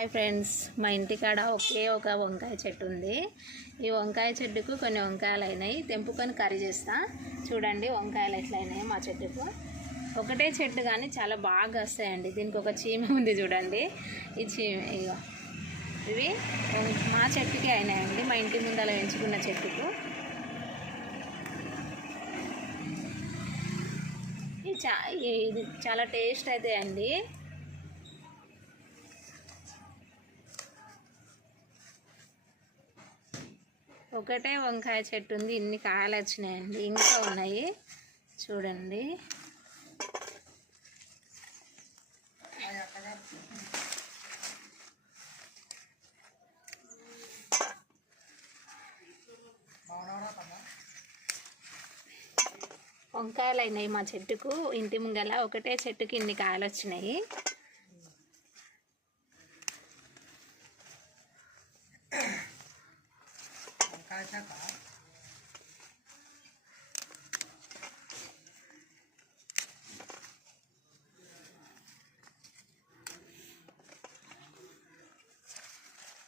Hi friends మా ఇంటికాడ ఒకే ఒక వంకాయ చెట్టు ఉంది. ఈ వంకాయ చెట్టుకు కొన్ని వంకాయలు అయినాయి తెంపుకొని కర్రీ చేస్తా. చూడండి వంకాయలు ఎట్లా అయినాయి మా చెట్టుకు. ఒకటే చెట్టు కానీ చాలా బాగా వస్తాయండి. దీనికి ఒక చీమ ఉంది చూడండి. ఈ చీమ ఇగో. ఇవి మా చెట్టుకే అయినాయండి. మా ఇంటి ముందర పెంచుకున్న చెట్టుకు. చా ఇది చాలా టేస్ట్ అయితే అండి. ఒకటే వంకాయ చెట్టు ఉంది. ఇన్ని కాయలు వచ్చినాయండి. ఇంకా ఉన్నాయి. చూడండి. వంకాయలు అయినాయి మా చెట్టుకు. ఇంటి ముంగల ఒకటే చెట్టుకి ఇన్ని కాయలు వచ్చినాయి.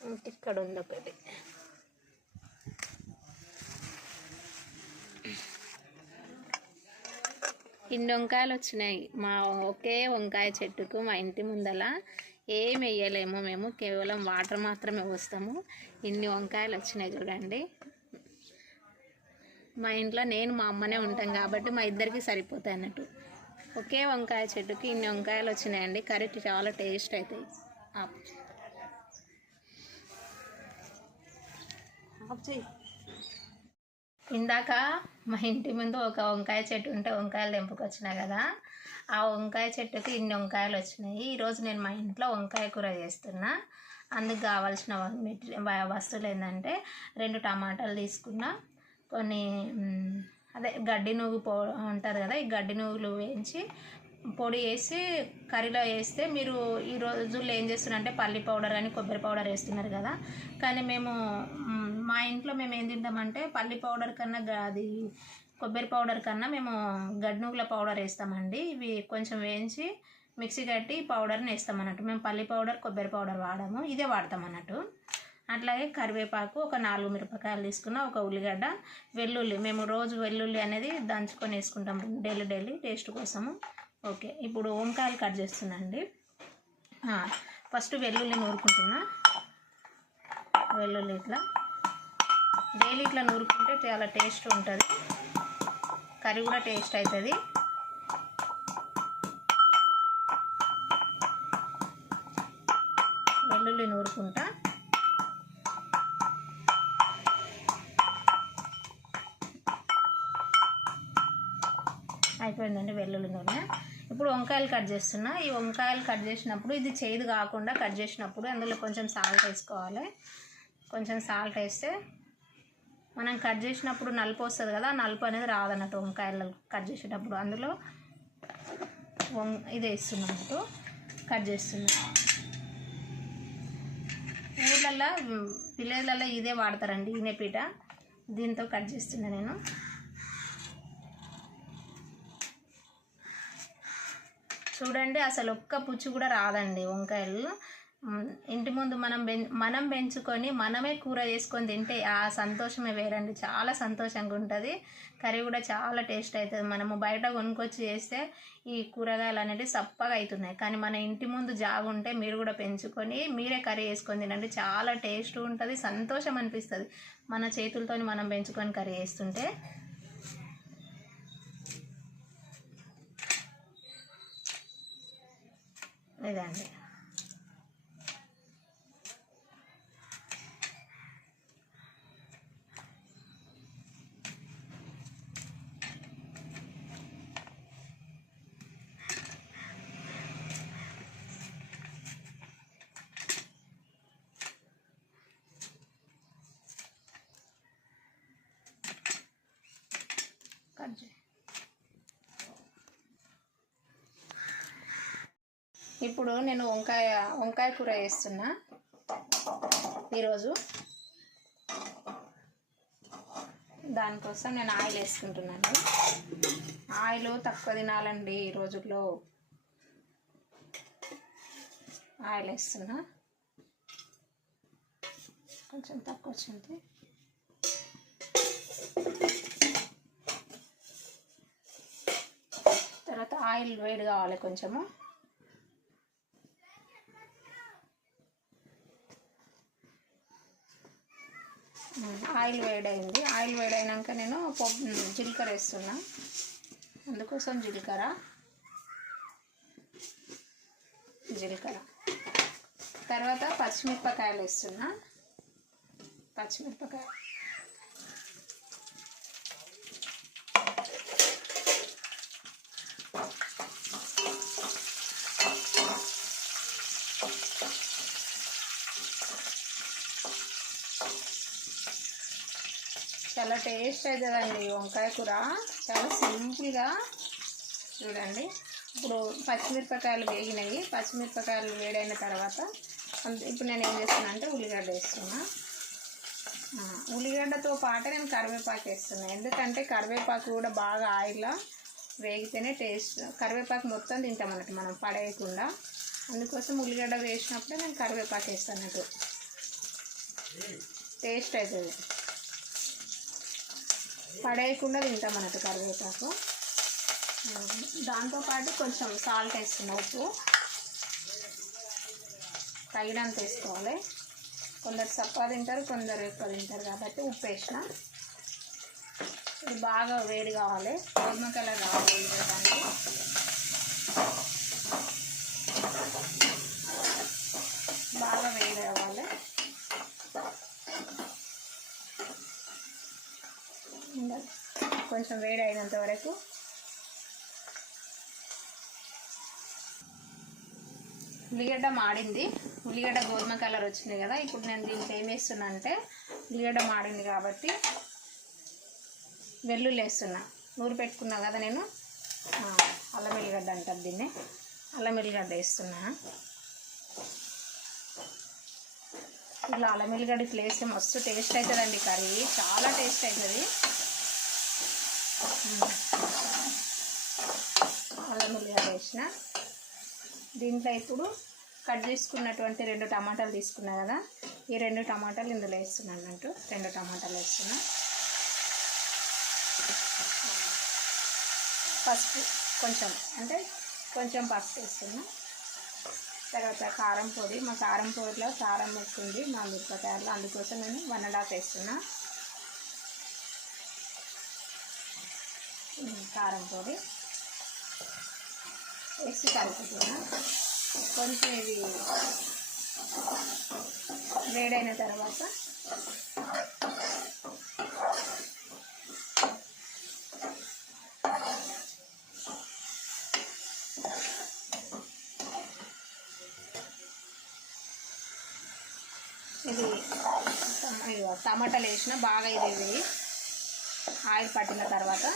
ఇంక ఇక్కడ ఉంది ఒకటి ఇన్ని వంకాయలు వచ్చినాయి. మా ఒకే వంకాయ చెట్టుకు మా ఇంటి ముందల ఏం వేయలేము మేము. కేవలం వాటర్ మాత్రమే పోస్తాము. ఇన్ని వంకాయలు వచ్చినాయి చూడండి. మా ఇంట్లో నేను మా అమ్మనే ఉంటాం కాబట్టి మా ఇద్దరికి సరిపోతాయి అన్నట్టు. ఒకే వంకాయ చెట్టుకి ఇన్ని వంకాయలు వచ్చినాయండి. కర్రీ చాలా టేస్ట్ అవుతాయి ఇందాక మా ఇంటి ముందు ఒక వంకాయ చెట్టు ఉంటే వంకాయలు తెంపుకొచ్చినా కదా. ఆ వంకాయ చెట్టుకి ఇన్ని వంకాయలు వచ్చినాయి. ఈరోజు నేను మా ఇంట్లో వంకాయ కూర చేస్తున్నా. అందుకు కావాల్సిన వ- మెటీరియల్ వస్తువులు ఏంటంటే రెండు టమాటాలు తీసుకున్నా. కొన్ని అదే గడ్డి నువ్వు పో అంటారు కదా ఈ గడ్డి నువ్వులు వేయించి పొడి వేసి కర్రీలో వేస్తే మీరు ఈ రోజుల్లో ఏం చేస్తున్నారంటే పల్లి పౌడర్ అని కొబ్బరి పౌడర్ వేస్తున్నారు కదా. కానీ మేము మా ఇంట్లో మేము ఏం తింటామంటే పల్లి పౌడర్ కన్నా అది కొబ్బరి పౌడర్ కన్నా మేము గడ్నుగుల నువ్వుల పౌడర్ వేస్తామండి. ఇవి కొంచెం వేయించి మిక్సీ కట్టి పౌడర్ని వేస్తాం అన్నట్టు మేము పల్లి పౌడర్ కొబ్బరి పౌడర్ వాడము. ఇదే వాడతాం అన్నట్టు అట్లాగే కరివేపాకు ఒక నాలుగు మిరపకాయలు తీసుకున్న ఒక ఉల్లిగడ్డ వెల్లుల్లి. మేము రోజు వెల్లుల్లి అనేది దంచుకొని వేసుకుంటాం. డైలీ డైలీ టేస్ట్ కోసము. ఓకే. ఇప్పుడు వంకాయలు కట్ చేస్తున్నాండి ఫస్ట్ వెల్లుల్లి నూరుకుంటున్నా. వెల్లుల్లి ఇట్లా. డైలీ ఇట్లా నూరుకుంటే చాలా టేస్ట్ ఉంటుంది. కర్రీ కూడా టేస్ట్ అవుతుంది. వెల్లుల్లి నూరుకుంటా. అయిపోయిందండి వెల్లుల్లి నూనె. ఇప్పుడు వంకాయలు కట్ చేస్తున్నా. ఈ వంకాయలు కట్ చేసినప్పుడు ఇది చేదు కాకుండా కట్ చేసినప్పుడు అందులో కొంచెం సాల్ట్ వేసుకోవాలి. కొంచెం సాల్ట్ వేస్తే మనం కట్ చేసినప్పుడు నలుపు వస్తుంది కదా నలుపు అనేది రాదన్నట్టు వంకాయలు కట్ చేసేటప్పుడు. అందులో వం ఇది వేస్తున్నట్టు కట్ చేస్తున్నాం. ఊళ్ళల్లో విలేజ్లలో ఇదే వాడతారండి ఈనెపీట దీంతో కట్ చేస్తున్నా నేను. చూడండి అసలు ఒక్క పుచ్చు కూడా రాదండి వంకాయలు. ఇంటి ముందు మనం పెం మనం పెంచుకొని మనమే కూర చేసుకొని తింటే ఆ సంతోషమే వేరండి. చాలా సంతోషంగా ఉంటుంది. కర్రీ కూడా చాలా టేస్ట్ అవుతుంది మనము బయట కొనుక్కొచ్చి చేస్తే ఈ కూరగాయలు అనేవి సప్పగా అవుతున్నాయి కానీ మన ఇంటి ముందు జాగు ఉంటే మీరు కూడా పెంచుకొని మీరే కర్రీ చేసుకొని తినండి. చాలా టేస్ట్ ఉంటుంది సంతోషం అనిపిస్తుంది. మన చేతులతోని మనం పెంచుకొని కర్రీ చేస్తుంటే. ఇదండి కట్ చేయి ఇప్పుడు నేను వంకాయ వంకాయ కూర వేస్తున్నా. ఈరోజు దానికోసం నేను ఆయిల్ వేసుకుంటున్నాను. ఆయిల్ తక్కువ తినాలండి ఈ రోజుల్లో. ఆయిల్ వేస్తున్నా. కొంచెం తక్కువ వచ్చింది. తర్వాత ఆయిల్ వేడి కావాలి కొంచెము. ఆయిల్ వేడైంది. ఆయిల్ వేడైనాక నేను పప్పు జీలకర్ర వేస్తున్నా. అందుకోసం జీలకర్ర. జీలకర్ర. తర్వాత పచ్చిమిరపకాయలు వేస్తున్నా. పచ్చిమిరపకాయ. చాలా టేస్ట్ అవుతుందండి వంకాయ కూర. చాలా సింపుల్గా చూడండి. ఇప్పుడు పచ్చిమిరపకాయలు వేగినవి. పచ్చిమిరపకాయలు వేడైన తర్వాత ఇప్పుడు నేను ఏం చేస్తున్నా అంటే ఉల్లిగడ్డ వేస్తున్నా. ఉల్లిగడ్డతో పాటు నేను కరివేపాకు వేస్తున్నా. ఎందుకంటే కరివేపాకు కూడా బాగా ఆయిల్లో వేగితేనే టేస్ట్ కరివేపాకు మొత్తం తింటాం అన్నట్టు మనం పడేయకుండా. అందుకోసం ఉల్లిగడ్డ వేసినప్పుడే నేను కరివేపాకు వేస్తాను అన్నట్టు. టేస్ట్ అవుతుంది పడేయకుండా తింటాం అన్నట్టు కరివేపాకు. దాంతోపాటు కొంచెం సాల్ట్ వేస్తున్నా ఉప్పు. తగినంత వేసుకోవాలి. కొందరు సప్ప తింటారు కొందరు ఎక్కువ తింటారు కాబట్టి ఉప్పు వేసిన. ఇది బాగా వేడి కావాలి. గోధుమ కలర్ రావాలి దానికి బాగా వేడి కావాలి ఇంకా కొంచెం వేడి అయినంత వరకు. ఉల్లిగడ్డ మాడింది. ఉల్లిగడ్డ గోధుమ కలర్ వచ్చింది కదా ఇప్పుడు నేను దీనికి ఏం వేస్తున్నా అంటే ఉల్లిగడ్డ మాడింది కాబట్టి వెల్లుల్లి వేస్తున్నా. నూరు పెట్టుకున్నా కదా నేను. అల్లం వెల్లిగడ్డ అంటారు దీన్ని. అల్లం వెల్లిగడ్డ వేస్తున్నా. ఇట్లా అల్లం వెల్లిగడ్డ ఇట్లా వేస్తే మస్తు టేస్ట్ అవుతుందండి కర్రీ. చాలా టేస్ట్ అవుతుంది. వేసిన. దీంట్లో ఇప్పుడు కట్ చేసుకున్నటువంటి రెండు టమాటాలు తీసుకున్నా కదా ఈ రెండు టమాటాలు ఇందులో వేస్తున్నాను అన్నట్టు. రెండు టమాటాలు వేస్తున్నా. పసుపు కొంచెం అంటే కొంచెం పసుపు వేస్తున్నా. తర్వాత కారం పొడి మా కారం పొడిలో కారం ఎక్కుంది మా మిరపకాయలు. అందుకోసం నేను వన్ అండ్ హాఫ్ వేస్తున్నా. కారం పొడి. వేసి కలుపుతున్నా కొంచెం ఇది వేడైన తర్వాత ఇది టమాటాలు వేసిన బాగా ఇది ఆయిల్ పట్టిన తర్వాత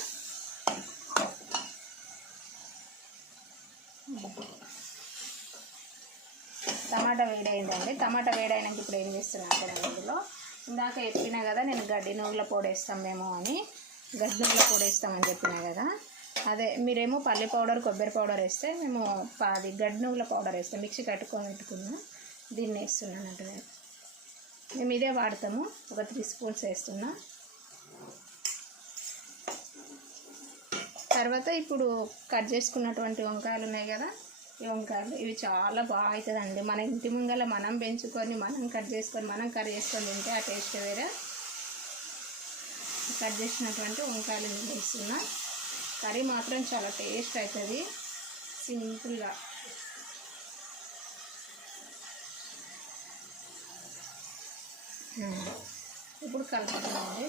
టమాటా వేడైందండి. టమాటా వేడైనాక ఇప్పుడు ఏం చేస్తున్నాను అంటే ఇందులో ఇందాక చెప్పినా కదా నేను గడ్డి నూనెల పొడి వేస్తాం మేము అని. గడ్డి నూనెల పొడి వేస్తామని చెప్పినా కదా. అదే మీరేమో పల్లి పౌడర్ కొబ్బరి పౌడర్ వేస్తే మేము పాది అది గడ్డి నువ్వుల పౌడర్ వేస్తాం. మిక్సీ కట్టుకొని పెట్టుకున్నాం దీన్ని వేస్తున్నాను అంటే నేను. మేము ఇదే వాడతాము. ఒక త్రీ స్పూన్స్ వేస్తున్నా. తర్వాత ఇప్పుడు కట్ చేసుకున్నటువంటి వంకాయలు ఉన్నాయి కదా ఈ వంకాయలు ఇవి చాలా బాగా అవుతుందండి మన ఇంటి ముంగల మనం పెంచుకొని మనం కట్ చేసుకొని మనం కర్రీ చేసుకొని తింటే ఆ టేస్ట్ వేరే. కట్ చేసినటువంటి వంకాయలు నేను వేస్తున్నా. కర్రీ మాత్రం చాలా టేస్ట్ అవుతుంది సింపుల్గా ఇప్పుడు కలుపుతున్నామండి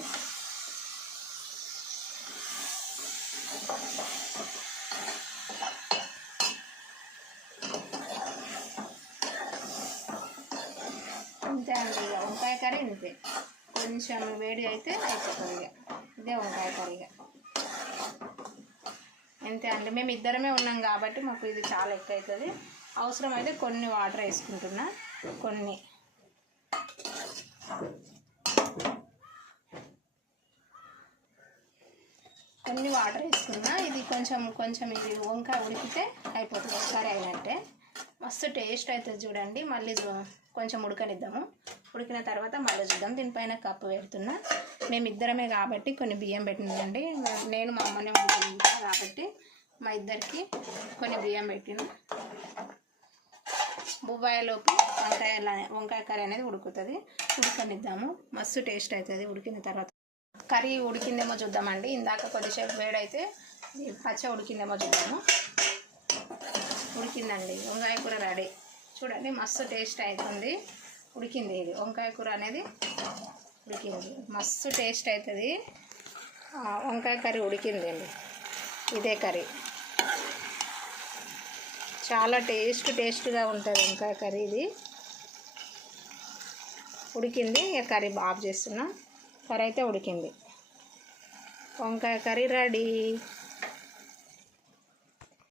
అంతే అండి ఇక వంకాయ కర్రీ ఇంతే కొంచెం వేడి అయితే అయిపోతుంది ఇక. ఇదే వంకాయ కర్రీ ఇక. అంతే అండి మేము ఇద్దరమే ఉన్నాం కాబట్టి మాకు ఇది చాలా ఎక్కువ అవుతుంది. అవసరమైతే కొన్ని వాటర్ వేసుకుంటున్నా. కొన్ని. కొన్ని వాటర్ వేసుకున్నా. ఇది కొంచెం కొంచెం ఇది వంకాయ ఉడికితే అయిపోతుంది. కర్రీ అయినట్టే. మస్తు టేస్ట్ అవుతుంది చూడండి. మళ్ళీ కొంచెం ఉడకనిద్దాము. ఉడికిన తర్వాత మళ్ళీ చూద్దాం. దీనిపైన కప్పు పెడుతున్నా. మేము ఇద్దరమే కాబట్టి కొన్ని బియ్యం పెట్టినండి నేను మా అమ్మనే ఉంటుంది కాబట్టి మా ఇద్దరికి కొన్ని బియ్యం పెట్టిన. బువ్వాయిలోపు వంకాయ వంకాయ కర్రీ అనేది ఉడుకుతుంది. ఉడకనిద్దాము. మస్తు టేస్ట్ అవుతుంది ఉడికిన తర్వాత. కర్రీ ఉడికిందేమో చూద్దామండి. ఇందాక కొద్దిసేపు వేడైతే పచ్చ ఉడికిందేమో చూద్దాము. ఉడికిందండి. వంకాయ కూర రెడీ. చూడండి మస్తు టేస్ట్ అవుతుంది ఉడికింది ఇది. వంకాయ కూర అనేది ఉడికింది. మస్తు టేస్ట్ అవుతుంది వంకాయ కర్రీ ఉడికిందండి ఇదే కర్రీ. చాలా టేస్ట్ టేస్ట్గా ఉంటుంది వంకాయ కర్రీ ఇది. ఉడికింది. ఇక కర్రీ ఆఫ్ చేస్తున్నా. కర్రీ అయితే ఉడికింది. వంకాయ కర్రీ రెడీ.